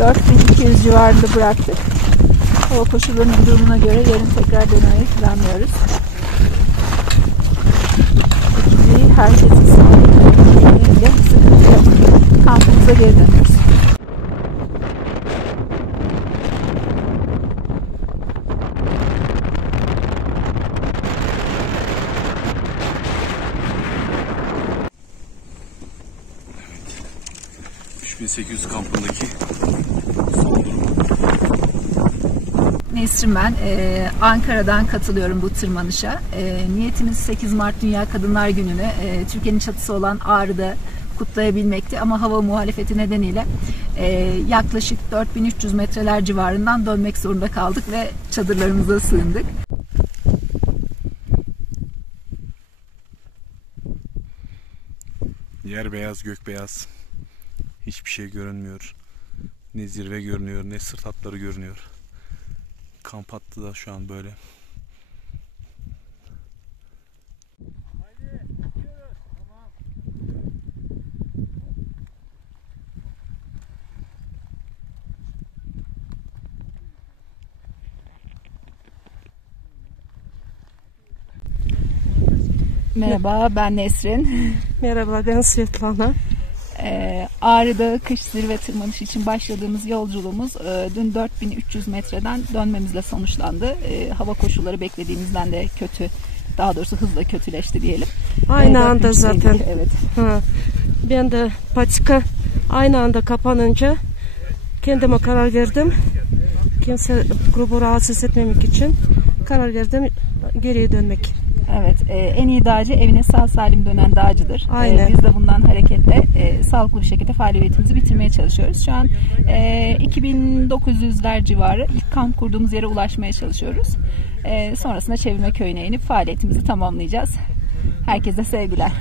4200 civarında bıraktık. Hava koşullarının durumuna göre yarın tekrar denemeyi planlıyoruz. Herkesin sağlığıyla sıkıntı yok. Kampımıza geri dönüyoruz. Evet. 3800 kampındaki son durum. Nesrin ben. Ankara'dan katılıyorum bu tırmanışa. Niyetimiz 8 Mart Dünya Kadınlar Günü'nü Türkiye'nin çatısı olan Ağrı'da kutlayabilmekti. Ama hava muhalefeti nedeniyle yaklaşık 4300 metreler civarından dönmek zorunda kaldık ve çadırlarımıza sığındık. Yer beyaz, gök beyaz. Hiçbir şey görünmüyor. Ne zirve görünüyor, ne sırt hatları görünüyor. Kamp hattı da şu an böyle. Merhaba, ben Nesrin. Merhaba, ben Svetlana. Ağrı'da kış zirve tırmanışı için başladığımız yolculuğumuz dün 4300 metreden dönmemizle sonuçlandı. Hava koşulları beklediğimizden de kötü, daha doğrusu hızla kötüleşti diyelim. Aynı anda zaten. Evet. Ben de patika aynı anda kapanınca kendime karar verdim. Kimse grubu rahatsız etmemek için karar verdim geriye dönmek. Evet, en iyi dağcı evine sağ salim dönen dağcıdır. Aynen. Biz de bundan hareketle sağlıklı bir şekilde faaliyetimizi bitirmeye çalışıyoruz. Şu an 2900'ler civarı ilk kamp kurduğumuz yere ulaşmaya çalışıyoruz. Sonrasında Çevirme Köyü'ne inip faaliyetimizi tamamlayacağız. Herkese sevgiler.